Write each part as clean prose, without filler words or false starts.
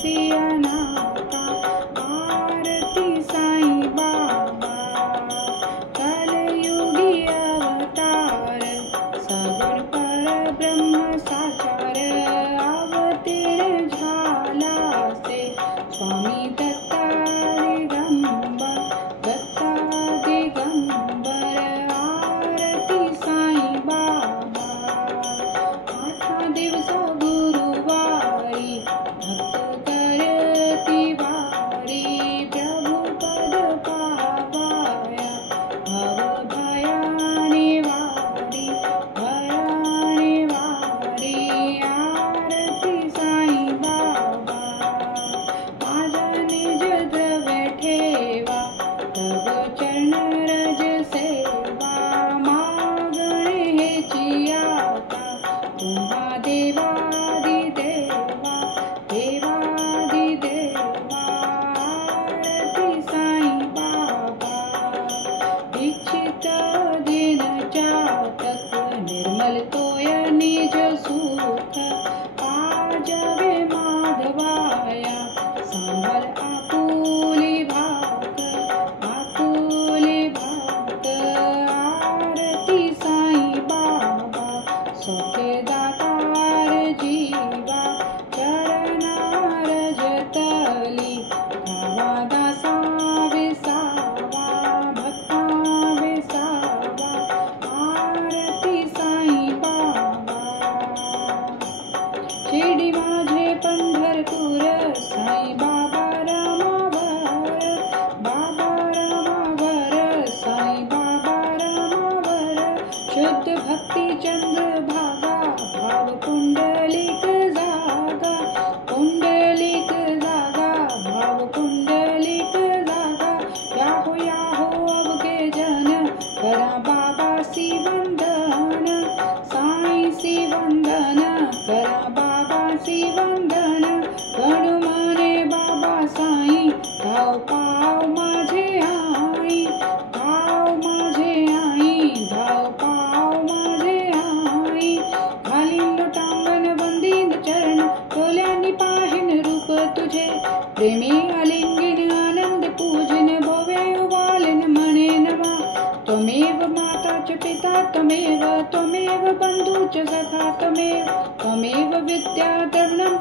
सियानाथा आरती साईं बाबा कलयुगी अवतार सगुण पर ब्रह्म साकार अवतीर्ण झाला से स्वामी दत्ता दिगंबर आरती साईं बाबा आठा दिवस गुरुवारी भक्त करती वारी प्रभु पद पावाया भव भयाने वारी आरती साईं बाबा माझा निज द्रव्य ठेवा तव चरण रज सेवा मागणे हेची आता तुम्हा देवादिदेवा आरती साईं बाबा दीक्षित दिन चातक निर्मल तोय निज सुख पाजवे माधवाया सांभळ आपुली भाक आरती साईं बाबा सौख्य दातार जीवा चरणार जतली धावा दासा विसावा भक्ता विसावा आरती साईं बाबा शिर्डी माझे पंढरपूर साईं बाबा रामावर साईं बाबा रामावर शुद्ध भक्ती चंद्रभागा भाव कुंडलिक जागा भाव कुंडलिक जागा याहो अवघे जन करा बाबासी वंदन साईंसी वंदन करा बाबासी वंदन गणमाने बाबा साईं धाव पाव माझे आई घालीन लोटांगण वंदीन चरण डोल्यांनी पाहिन रूप तुझे प्रेमी आलिंगन आनंद पूजन भोवे उवालन मने वा त्वमेव माता च पिता त्वमेव बंधु च सखा त्वमेव विद्या द्रविणं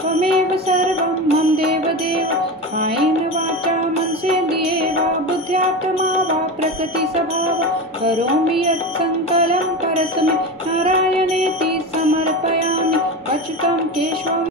त्वमेव सर्वं मम देवदेव कायेन वाचा मनसेन्द्रियेर्वा बुद्ध्यात्मा वा प्रकृति स्वभाव करोमि यत् संकलं परस्मै नारायणेति समर्पयामि अच्युतं केशवम्